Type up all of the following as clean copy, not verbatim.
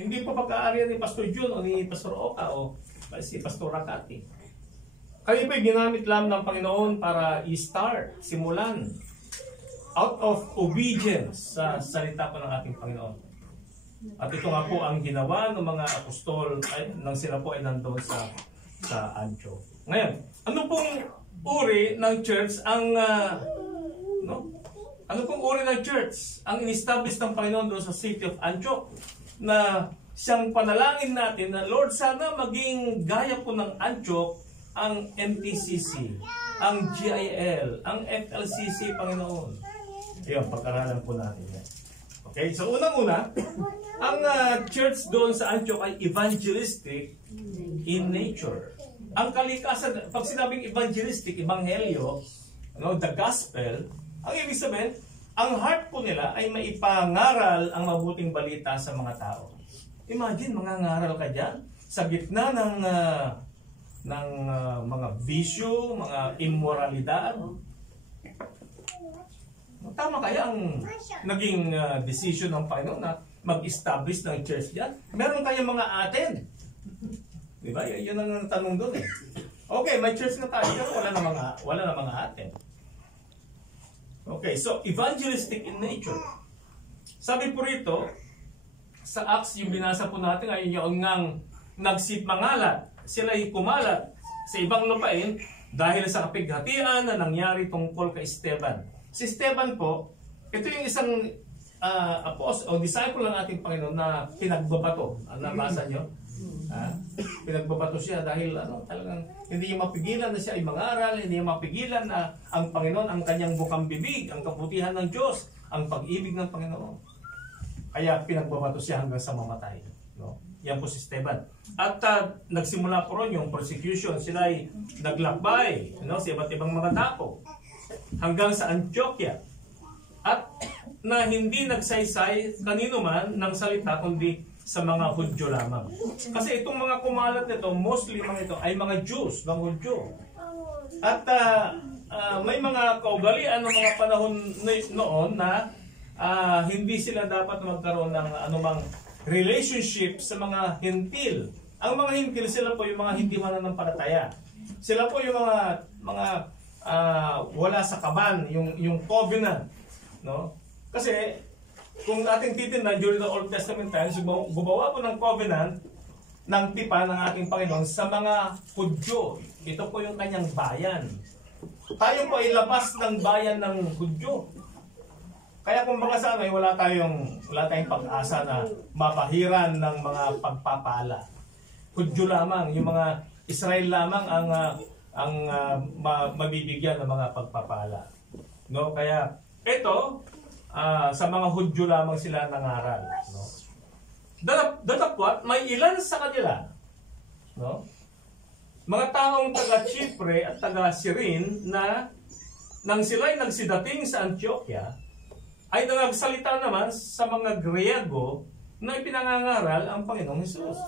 Hindi pa pagka-area ni Pastor Jun o ni Pastor Oka o si Pastor Rakati. Kami po'y ginamit lang ng Panginoon para i-start, simulan, out of obedience sa salita po ng ating Panginoon. At ito nga po ang ginawa ng mga apostol nang sila po ay nandoon sa Antioch. Ngayon, ano pong uri ng church ang ano pong uri ng church ang in-establish ng Panginoon doon sa city of Antioch na siyang panalangin natin na Lord, sana maging gaya po ng Antioch ang MTCC, ang GIL, ang FLCC, Panginoon. Ayun, pag-aralan po natin yan. Okay, so unang-una, ang church doon sa Antioch ay evangelistic in nature. Ang kalikasan, pag sinabing evangelistic, ebanghelyo, the gospel, ang ibig sabihin, ang heart po nila ay maipangaral ang mabuting balita sa mga tao. Imagine, mangangaral ka dyan sa gitna ng mga bisyo, mga immoralidad. Tama kaya ang naging decision ng Panginoon na mag-establish ng church dyan? Meron kayong mga attend. Diba? Yun ang tanong doon eh. Okay, may church na tayo pero wala na mga attend. Okay, so evangelistic in nature. Sabi po rito, sa Acts yung binasa po natin ay yung ngang nagsipmangalat. Sila ay kumalat sa ibang lupain dahil sa kapighatian na nangyari tungkol kay Esteban. Si Esteban po, ito yung isang apostle o disciple ng ating Panginoon na pinagbabato. Nabasa nyo? Pinagbabato siya dahil talagang hindi niya mapigilan na siya ay mangaral, hindi niya mapigilan na ang Panginoon ang kanyang bukang bibig, ang kabutihan ng Diyos, ang pag-ibig ng Panginoon. Kaya pinagbabato siya hanggang sa mamatay. No? Yan po si Esteban. At nagsimula po ron yung persecution. Sila ay naglakbay sa iba't ibang mga dako hanggang sa Antioquia. At na hindi nagsaysay kanino man ng salita kundi sa mga Hudyo lamang. Kasi itong mga kumalat nito, mostly mga ito ay mga Jews, mga Hudyo. At may mga kaugalian ng mga panahon noon na hindi sila dapat magkaroon ng anumang relationship sa mga hintil. Ang mga hintil, sila po yung mga hindi mananampalataya. Sila po yung mga wala sa kaban, yung covenant. No? Kasi kung ating titignan during the Old Testament times, gumawa po ng covenant ng tipan ng ating Panginoon sa mga Hudyo. Ito po yung kanyang bayan. Tayo po ay labas ng bayan ng Hudyo. Kaya kung baka sana wala tayong pag-asa na mapahiran ng mga pagpapala. Hudyo lamang, yung mga Israel lamang ang mabibigyan ng mga pagpapala. No? Kaya ito, sa mga Hudyo lamang sila nangaral. No? Datapwat, may ilan sa kanila, no? Mga taong taga-Chipre at taga-Cyrene na nang sila'y nagsidating sa Antioquia, ay nagsalita naman sa mga Griego na ipinangangaral ang Panginoong Hesus.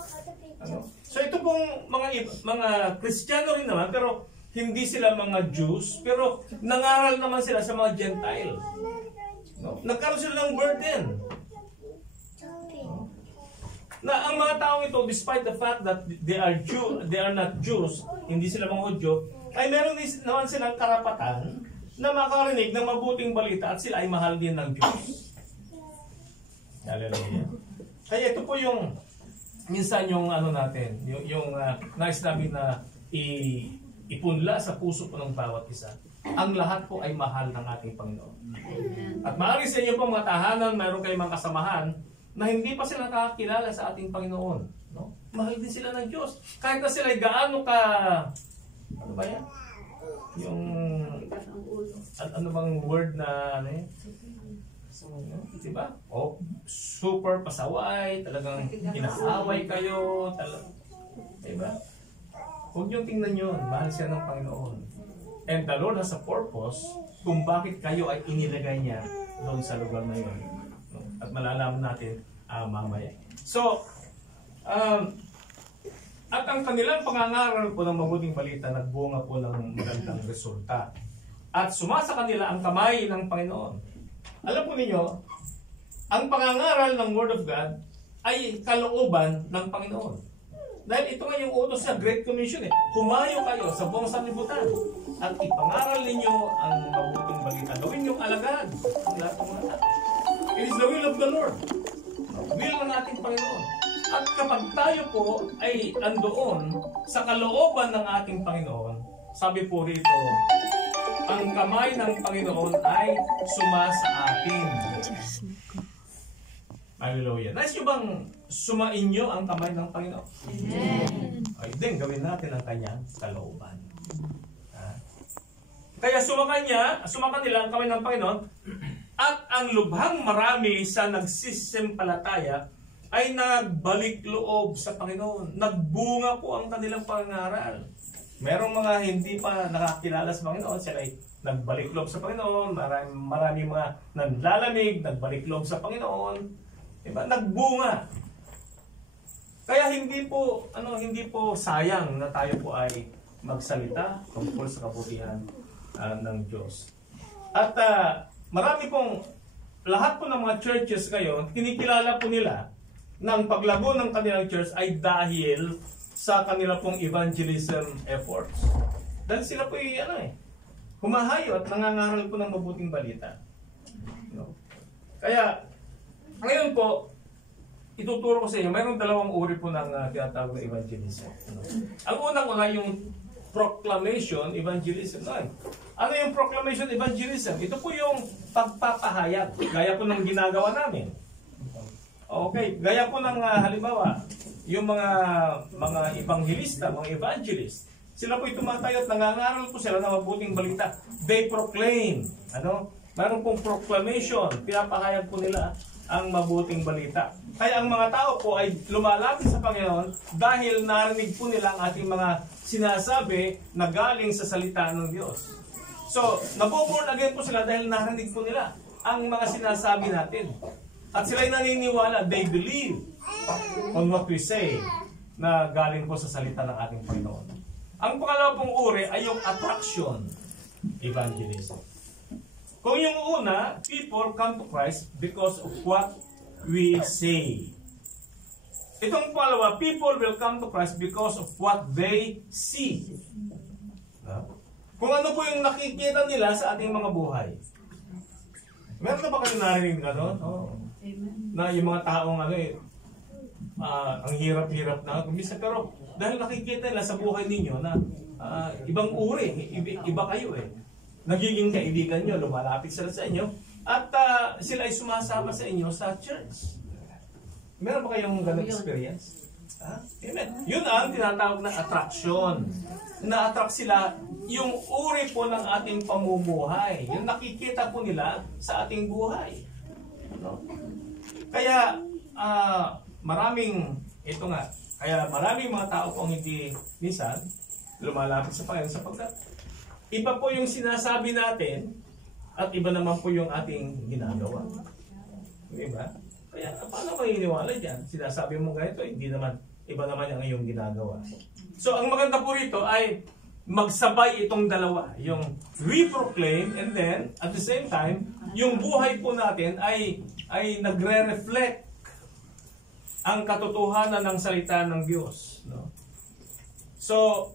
Ano? So ito pong mga Kristiyano rin naman, pero hindi sila mga Jews, pero nangaral naman sila sa mga Gentile. No? Nagkaroon sila ng burden. No? Na ang mga taong ito, despite the fact that they are not Jews, hindi sila mga Hudyo, ay meron naman silang karapatan na makarinig ng mabuting balita at sila ay mahal din ng Diyos. Hallelujah. Kaya ito po yung minsan yung natin, yung nais namin na ipunla sa puso po ng bawat isa. Ang lahat po ay mahal ng ating Panginoon. At maaari sa inyo pong mga tahanan, mayroon kayong mga kasamahan na hindi pa sila nakakilala sa ating Panginoon. No? Mahal din sila ng Diyos. Kahit na sila ay gaano ka, ano ba yan? Yung, ano bang word na, diba? Oh, super pasaway, talagang inaaway kayo, diba? Huwag niyong tingnan yun, mahal siya ng Panginoon. And the Lord has a purpose kung bakit kayo ay inilagay niya doon sa lugar na yun. At malalaman natin mamaya. So, at ang kanilang pangangaral po ng mabuting balita, nagbunga po ng magandang resulta. At sumasa kanila ang kamay ng Panginoon. Alam po ninyo, ang pangangaral ng Word of God ay kalooban ng Panginoon. Dahil ito nga yung utos sa Great Commission eh. Humayo kayo sa buong sanlibutan at ipangaral ninyo ang mabuting balita. Gawin niyong alagad ang lahat ng mga tao. It is the will of the Lord. Will ng ating Panginoon. At kapag tayo po ay andoon sa kalooban ng ating Panginoon, sabi po rito, ang kamay ng Panginoon ay sumasa atin. Hallelujah. Nais nyo bang sumain nyo ang kamay ng Panginoon? Amen. Ay, din, gawin natin ang kanyang kalooban. Kaya sumakan nila ang kamay ng Panginoon, at ang lubhang marami sa nagsisimpalataya ay nagbalik loob sa Panginoon. Nagbunga po ang kanilang pangaral. Merong mga hindi pa nakakilala sa Panginoon, sila ay nagbalik loob sa Panginoon. Maraming mga nanlalamig, nagbalik loob sa Panginoon. Diba? Nagbunga. Kaya hindi po sayang na tayo po ay magsalita tungkol sa kabutihan ng Diyos. At marami pong, lahat po ng mga churches ngayon, kinikilala po nila na ang paglago ng kanilang church ay dahil sa kanila pong evangelism efforts. Dahil sila po humahayo at nangangaral po ng mabuting balita. Kaya, ngayon po, ituturo ko sa inyo, mayroong dalawang uri po ng tinatawag na evangelism. Ang unang-una yung proclamation evangelism. Ano yung proclamation evangelism? Ito po yung pagpapahayag. Gaya po ng ginagawa namin. Okay, gaya po ng halimbawa, yung mga evangelista, mga evangelist, sila po tumatayo at nangangaral po sila ng mabuting balita. They proclaim. Mayroon pong proclamation. Pinapahayag po nila ang mabuting balita. Kaya ang mga tao po ay lumalapit sa Panginoon dahil narinig po nila ang ating mga sinasabi na galing sa salita ng Diyos. So, nabuborn again po sila dahil narinig po nila ang mga sinasabi natin. At sila'y naniniwala, they believe on what we say na galing po sa salita ng ating Panginoon. Ang pangalawa pong uri ay yung attraction evangelism. Kung yung una, people come to Christ because of what we say. Itong pangalawa, people will come to Christ because of what they see. Kung ano po yung nakikita nila sa ating mga buhay. Meron na ba kayo narinig gano'n? Na yung mga taong ang hirap-hirap na kumisa, pero dahil nakikita nila sa buhay ninyo na ibang uri, iba kayo nagiging kaibigan nyo, lumalapit sila sa inyo, at sila ay sumasama sa inyo sa church. Meron ba kayong ganong experience? Amen. Yun ang tinatawag na attraction. Na-attract sila yung uri po ng ating pamumuhay. Yung nakikita po nila sa ating buhay. Kaya maraming mga tao pong hindi minsan lumalapit sa Panginoon sapagkat iba po yung sinasabi natin at iba naman po yung ating ginagawa. Diba? Kaya paano maniniwala dyan? Sinasabi mo ganito, iba naman yung iyong ginagawa. So ang maganda po rito ay magsabay itong dalawa. Yung we proclaim and then at the same time, yung buhay po natin ay nagre-reflect ang katotohanan ng salita ng Diyos. So,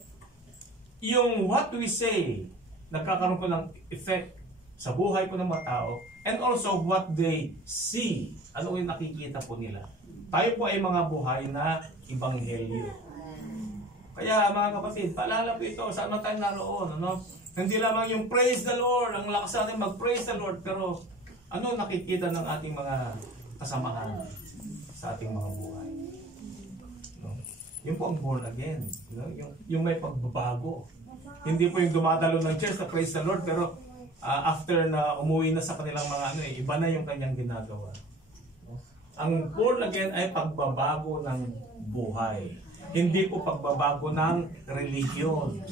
yung what we say, nagkakaroon po ng effect sa buhay po ng mga tao, and also what they see. Ano yung nakikita po nila? Tayo po ay mga buhay na ebanghelyo. Kaya mga kapatid, paalala po ito, saan man tayo naroon, hindi lamang yung praise the Lord, ang lakas natin mag-praise the Lord, pero ano nakikita ng ating mga kasamahan sa ating mga buhay? Yun po ang born again. Yung may pagbabago. Hindi po yung dumadalo ng church na praise the Lord, pero after na umuwi na sa kanilang mga iba na yung kanyang ginagawa. Ang born again ay pagbabago ng buhay. Hindi po pagbabago ng religion.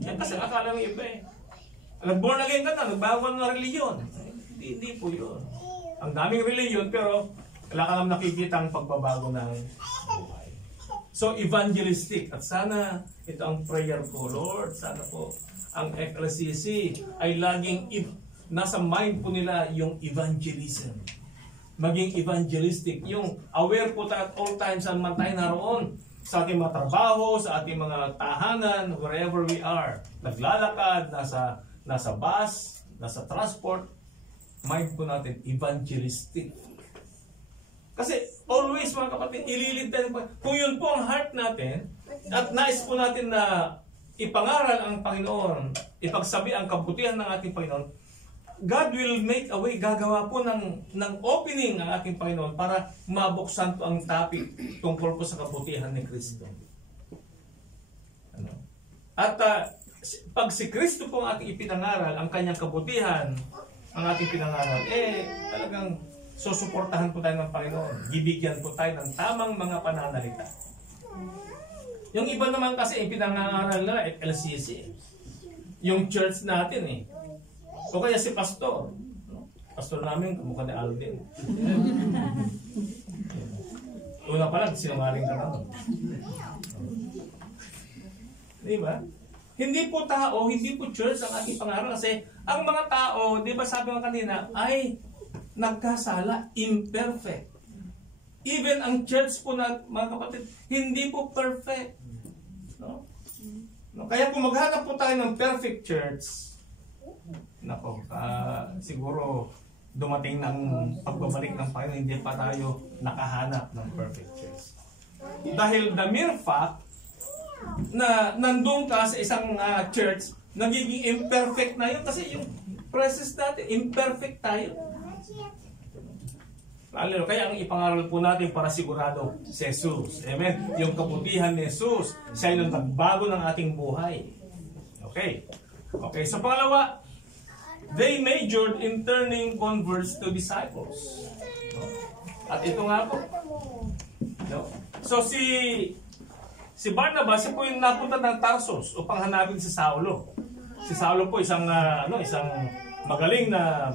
Yan kasi akala mo iba Nag-born again ka na, nagbago ng religion. Hindi po yun. Ang daming religion, pero wala ka naman nakikita ang pagbabago ng buhay. So, evangelistic. At sana, ito ang prayer ko, Lord. Sana po, ang FLCC ay laging nasa mind po nila yung evangelism. maging evangelistic. Yung aware po tayo at all times saan man tayo naroon. Sa ating mga trabaho, sa ating mga tahanan, wherever we are. Naglalakad, nasa bus, nasa transport. Mind po natin, evangelistic. Kasi always mga kapatid, ililid tayo. Kung yun po ang heart natin, at nais po natin na ipangaral ang Panginoon, ipagsabi ang kabutihan ng ating Panginoon, God will make a way, gagawa po ng opening ang ating Panginoon para mabuksan po ang topic tungkol po sa kabutihan ni Kristo. Ano? At pag si Kristo po ang ating ipinangaral, ang kanyang kabutihan, ang ating pinangaral, talagang susuportahan po tayo ng Panginoon. Bibigyan po tayo ng tamang mga pananalita. Yung iba naman kasi ipinangaral na LCC. Yung church natin O kaya si pastor. Pastor namin, kamukha ni Alvin. Una pa lang, sinungaling ka naman. Di ba? Hindi po tao, hindi po church ang ating pangaral. Kasi ang mga tao, di ba sabi ko kanina, ay nagkasala, imperfect. Even ang church po na, mga kapatid, hindi po perfect. No? Kaya kung maghanap po tayo ng perfect church, siguro dumating ng pagbabalik ng Panginoon, hindi pa tayo nakahanap ng perfect church. Dahil the mere fact na nandun ka sa isang church, nagiging imperfect na yun kasi yung presence natin, imperfect tayo. Lalo, kaya ang ipangaral po natin para sigurado si Jesus. Amen? Yung kabutihan ni Jesus, siya yung nagbago ng ating buhay. Okay. Okay, so pangalawa, they majored in turning converts to disciples. No? At ito nga po. No? So si Barnabas, siya po yung napunta ng Tarsus upang hanapin si Saulo. Si Saulo po isang magaling na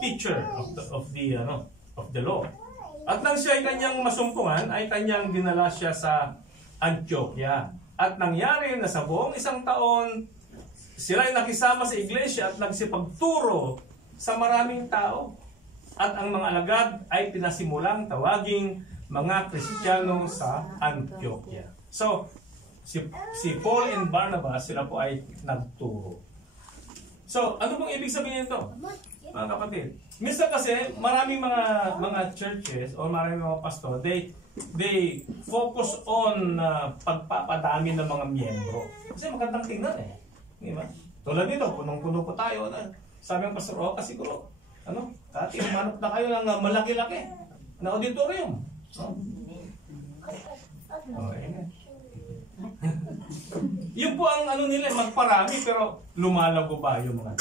teacher of the law. At nang siya ay kanyang masumpungan, ay kanyang dinala siya sa Antioquia. At nangyari na sa buong isang taon, sila ay nakisama sa iglesia at nagsipagturo sa maraming tao. At ang mga alagad ay pinasimulang tawaging mga Kristiyano sa Antioquia. So, si Paul and Barnabas, sila po ay nagturo. So, ano pong ibig sabihin nito, mga kapatid? Minsan kasi, maraming mga churches o maraming mga pastor, they focus on pagpapadami ng mga miyembro. Kasi magandang tingnan Diba? Tulad nito, punong-puno po tayo. Sabi ng pastor, kasi siguro, dati umanap na kayo ng malaki-laki na auditorium. Okay. Yun po ang nila, magparami pero lumalago ba yung mga